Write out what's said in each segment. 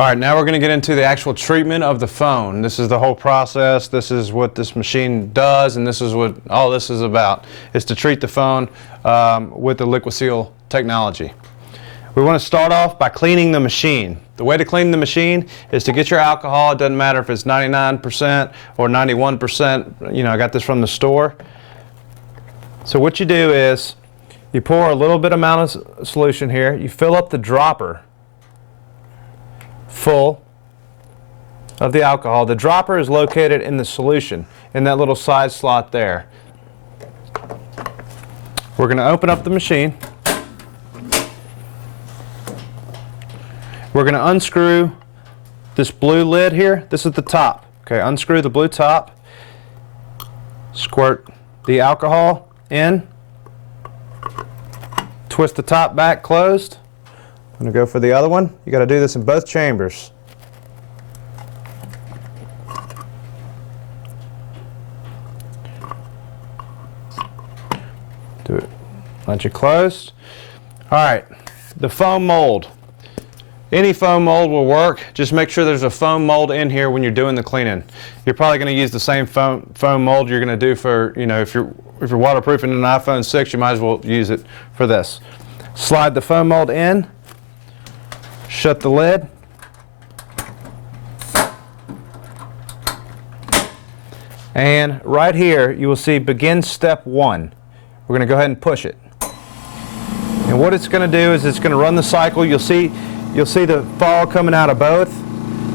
All right, now we're going to get into the actual treatment of the phone. This is the whole process. This is what this machine does, and this is what all this is about, is to treat the phone with the Liquiseal technology. We want to start off by cleaning the machine. The way to clean the machine is to get your alcohol. It doesn't matter if it's 99% or 91%. You know, I got this from the store. So what you do is you pour a little bit amount of solution here. You fill up the dropper full of the alcohol. The dropper is located in the solution in that little side slot there. We're going to open up the machine. We're going to unscrew this blue lid here. This is the top. Okay, unscrew the blue top. Squirt the alcohol in. Twist the top back closed. I'm going to go for the other one. You got to do this in both chambers. Do it. Let you closed. All right, the foam mold. Any foam mold will work. Just make sure there's a foam mold in here when you're doing the cleaning. You're probably going to use the same foam mold you're going to do for, you know, if you're waterproofing an iPhone 6, you might as well use it for this. Slide the foam mold in. Shut the lid. And right here you will see begin step 1. We're going to go ahead and push it. And what it's going to do is it's going to run the cycle. You'll see the fog coming out of both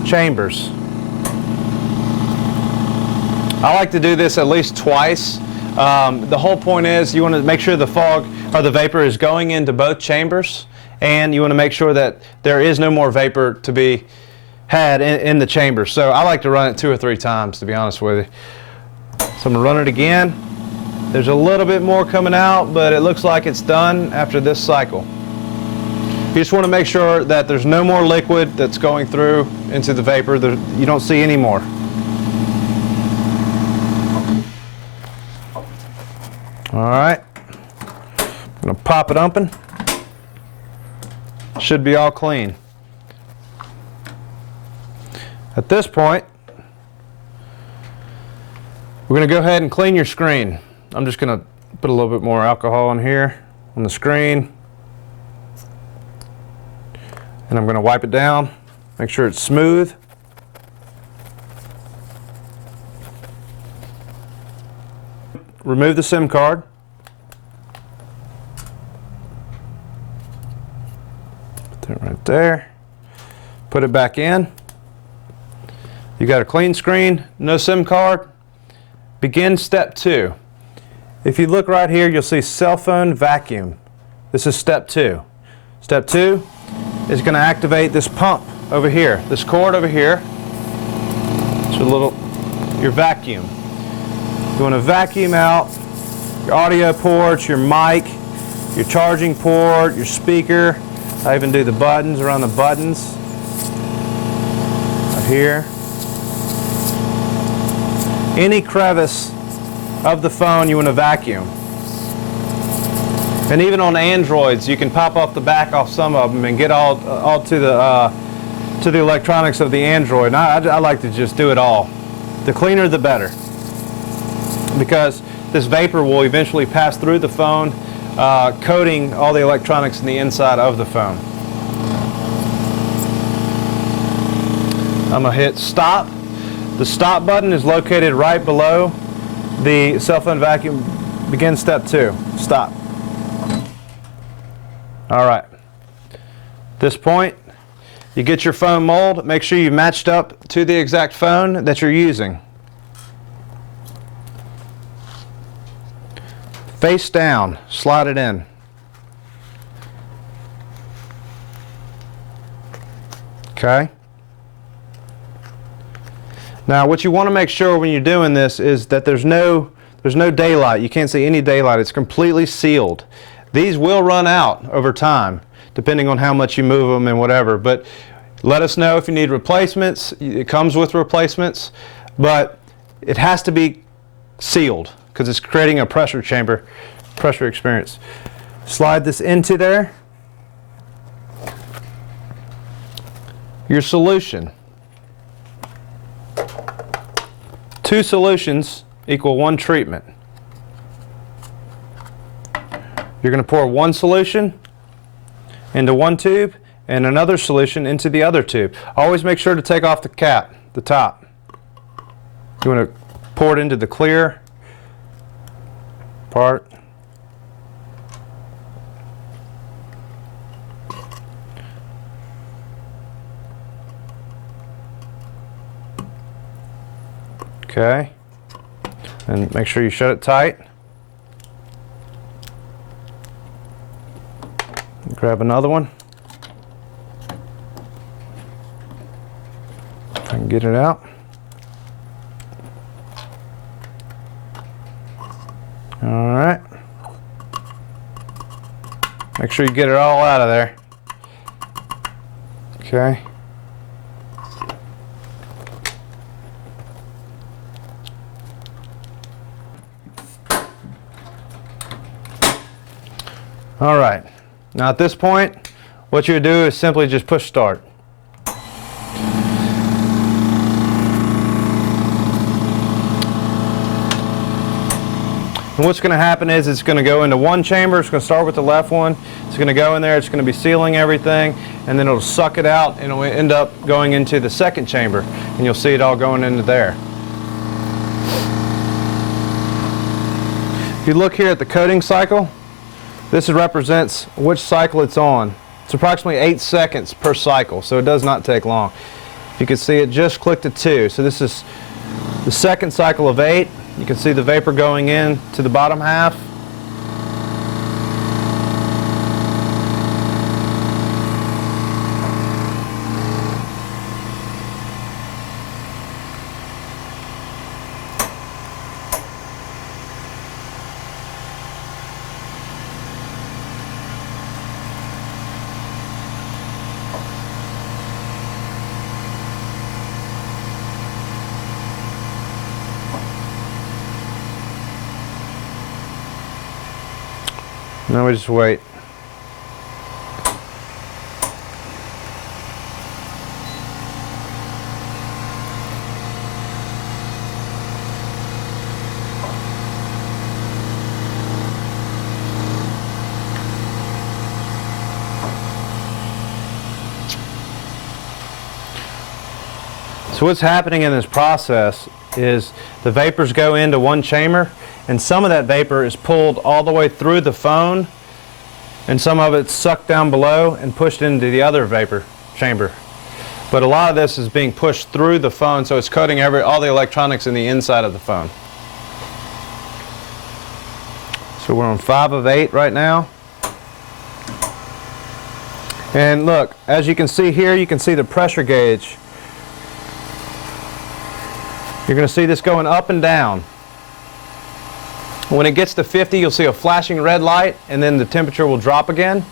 chambers. I like to do this at least twice. The whole point is you want to make sure the fog or the vapor is going into both chambers, and you want to make sure that there is no more vapor to be had in the chamber. So I like to run it 2 or 3 times, to be honest with you. So I'm going to run it again. There's a little bit more coming out, but it looks like it's done after this cycle. You just want to make sure that there's no more liquid that's going through into the vapor. You don't see any more. All right. I'm going to pop it open. Should be all clean. At this point, we're going to go ahead and clean your screen. I'm just going to put a little bit more alcohol in here on the screen. And I'm going to wipe it down, make sure it's smooth. Remove the SIM card. Put that right there. Put it back in. You got a clean screen, no SIM card. Begin step 2. If you look right here, you'll see cell phone vacuum. This is step 2. Step 2 is going to activate this pump over here, this cord over here. It's your vacuum. You want to vacuum out your audio ports, your mic, your charging port, your speaker. I even do the buttons around the buttons right here. Any crevice of the phone you want to vacuum. And even on Androids, you can pop off the back off some of them and get all to the electronics of the Android. And I like to just do it all. The cleaner, the better, because this vapor will eventually pass through the phone, coating all the electronics in the inside of the phone. I'm going to hit stop. The stop button is located right below the cell phone vacuum. Begin step 2. Stop. All right. At this point, you get your foam mold. Make sure you matched up to the exact phone that you're using. Face down, slide it in. Okay. Now what you want to make sure when you're doing this is that there's no daylight. You can't see any daylight. It's completely sealed. These will run out over time, depending on how much you move them and whatever. But let us know if you need replacements. It comes with replacements, but it has to be sealed because it's creating a pressure experience. Slide this into there. your solution. 2 solutions equal 1 treatment. You're going to pour 1 solution into 1 tube and another solution into the other tube. Always make sure to take off the cap, the top. You want to pour it into the clear part. Okay, and make sure you shut it tight. Grab another one. If I can get it out. All right. Make sure you get it all out of there. Okay. All right, now at this point, what you do is simply just push start. And what's going to happen is it's going to go into 1 chamber. It's going to start with the left one. It's going to go in there. It's going to be sealing everything, and then it'll suck it out, and it'll end up going into the 2nd chamber, and you'll see it all going into there. If you look here at the coating cycle, this represents which cycle it's on. It's approximately 8 seconds per cycle, so it does not take long. You can see it just clicked to 2. So this is the 2nd cycle of 8. You can see the vapor going in to the bottom half. Now we just wait. So what's happening in this process is the vapors go into 1 chamber, and some of that vapor is pulled all the way through the phone, and some of it's sucked down below and pushed into the other vapor chamber. But a lot of this is being pushed through the phone, so it's coating all the electronics in the inside of the phone. So we're on 5 of 8 right now. And look, as you can see here, you can see the pressure gauge. You're going to see this going up and down. When it gets to 50, you'll see a flashing red light, and then the temperature will drop again.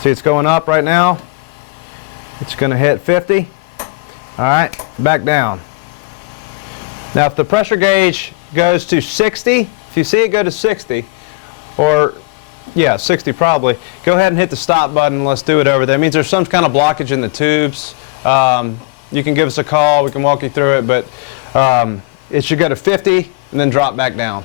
See, it's going up right now. It's going to hit 50. All right, back down. Now, if the pressure gauge goes to 60, if you see it go to 60, or yeah, 60 probably, go ahead and hit the stop button and let's do it over there. It means there's some kind of blockage in the tubes. You can give us a call, we can walk you through it, but it should go to 50 and then drop back down.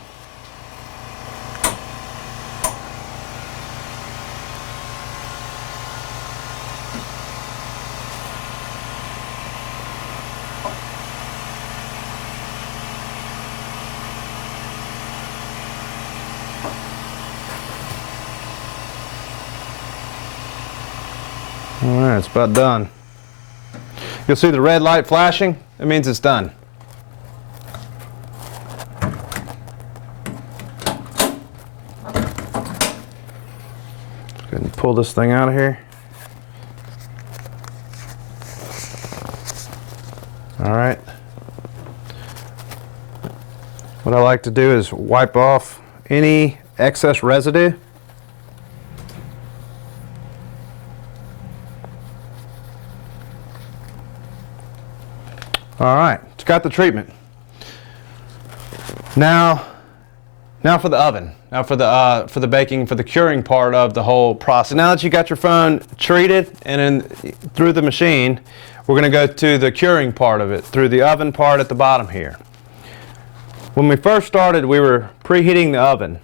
All right, it's about done. You'll see the red light flashing. It means it's done. Go ahead and pull this thing out of here. All right. What I like to do is wipe off any excess residue. All right, it's got the treatment. Now Now for the oven. Now for the baking, for the curing part of the whole process. Now that you got your phone treated and then through the machine, we're going to go to the curing part of it through the oven part at the bottom here. When we first started, we were preheating the oven.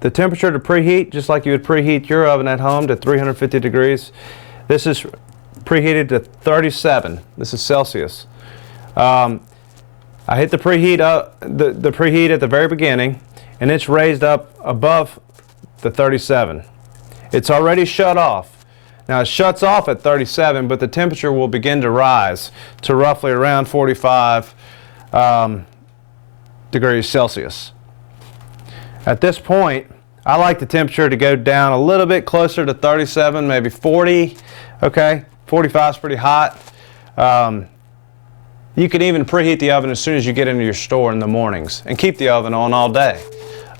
The temperature to preheat, just like you would preheat your oven at home to 350 degrees, this is preheated to 37. This is Celsius. I hit the preheat the preheat at the very beginning, and it's raised up above the 37. It's already shut off. Now it shuts off at 37, but the temperature will begin to rise to roughly around 45 degrees Celsius. At this point, I like the temperature to go down a little bit closer to 37, maybe 40. Okay, 45 is pretty hot. You can even preheat the oven as soon as you get into your store in the mornings and keep the oven on all day.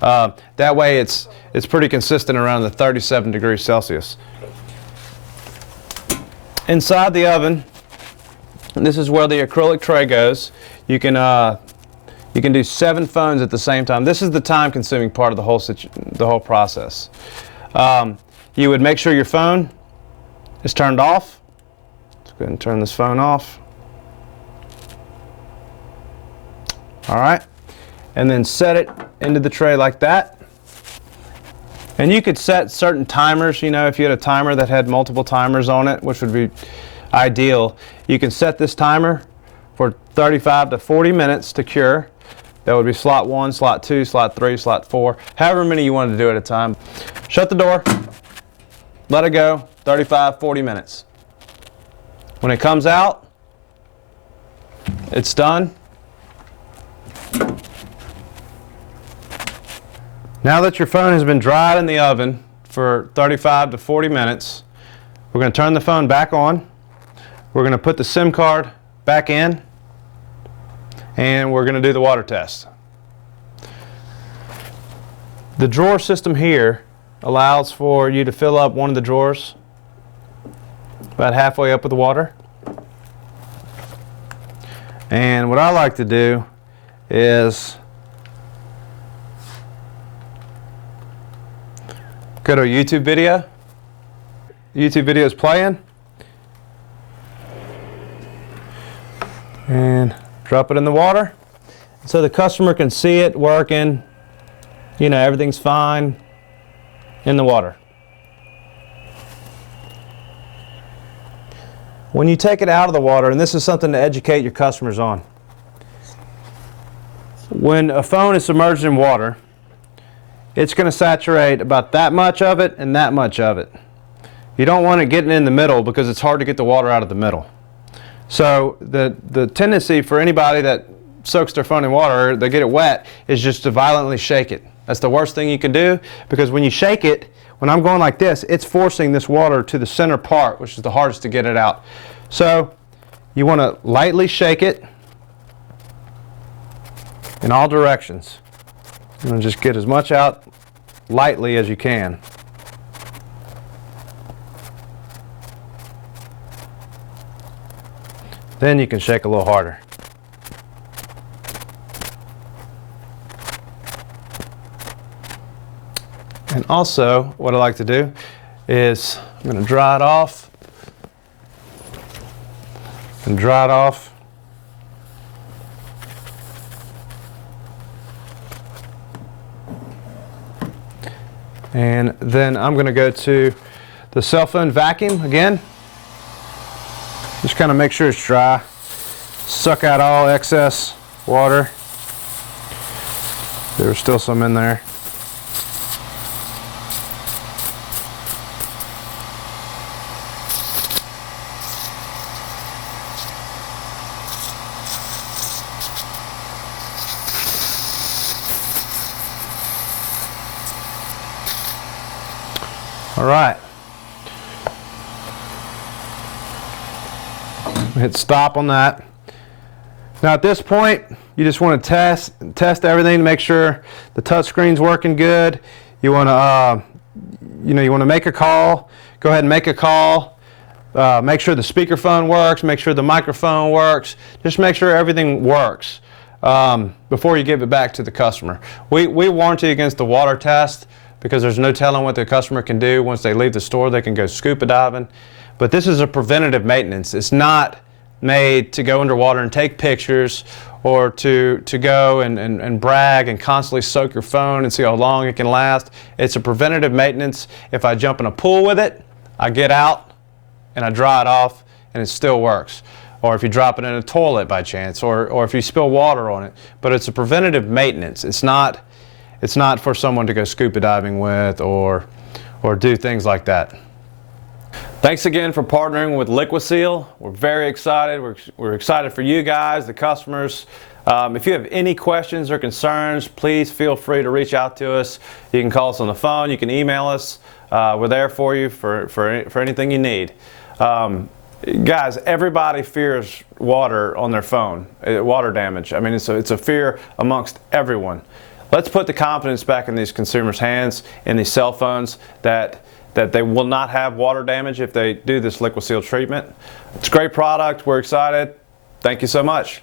That way it's pretty consistent around the 37 degrees Celsius. Inside the oven, this is where the acrylic tray goes. You can do 7 phones at the same time. This is the time-consuming part of the whole process. You would make sure your phone is turned off. Let's go ahead and turn this phone off. All right, and then set it into the tray like that. And you could set certain timers. You know, if you had a timer that had multiple timers on it, which would be ideal, you can set this timer for 35 to 40 minutes to cure. That would be slot 1, slot 2, slot 3, slot 4, however many you wanted to do at a time. Shut the door, let it go, 35, 40 minutes. When it comes out, it's done. Now that your phone has been dried in the oven for 35 to 40 minutes, we're going to turn the phone back on. We're going to put the SIM card back in, and we're going to do the water test. The drawer system here allows for you to fill up one of the drawers about halfway up with the water. And what I like to do is go to a YouTube video. YouTube video is playing. And drop it in the water so the customer can see it working. You know, everything's fine in the water. When you take it out of the water, and this is something to educate your customers on, when a phone is submerged in water, it's going to saturate about that much of it and that much of it. You don't want it getting in the middle because it's hard to get the water out of the middle. So the tendency for anybody that soaks their phone in water, they get it wet, is just to violently shake it. That's the worst thing you can do, because when you shake it, when I'm going like this, it's forcing this water to the center part, which is the hardest to get it out. So you want to lightly shake it in all directions. And just get as much out lightly as you can. Then you can shake a little harder. And also, what I like to do is I'm going to dry it off and dry it off. And then I'm going to go to the cell phone vacuum again. Just kind of make sure it's dry. Suck out all excess water. There's still some in there. All right. Hit stop on that. Now at this point, you just want to test everything to make sure the touch screen's working good. You want to, you want to make a call. Go ahead and make a call. Make sure the speakerphone works. Make sure the microphone works. Just make sure everything works. before you give it back to the customer. We warranty against the water test because there's no telling what the customer can do. Once they leave the store, they can go scuba diving. But this is a preventative maintenance. It's not made to go underwater and take pictures, or to go and brag and constantly soak your phone and see how long it can last. It's a preventative maintenance. If I jump in a pool with it, I get out and I dry it off and it still works. Or if you drop it in a toilet by chance, or if you spill water on it. But it's a preventative maintenance. It's not for someone to go scuba diving with or do things like that. Thanks again for partnering with Liquiseal. We're very excited. We're excited for you guys, the customers. If you have any questions or concerns, please feel free to reach out to us. You can call us on the phone. You can email us. We're there for you for anything you need. Guys, everybody fears water on their phone, water damage. I mean, it's a fear amongst everyone. Let's put the confidence back in these consumers' hands, in these cell phones, that they will not have water damage if they do this Liquiseal treatment. It's a great product. We're excited. Thank you so much.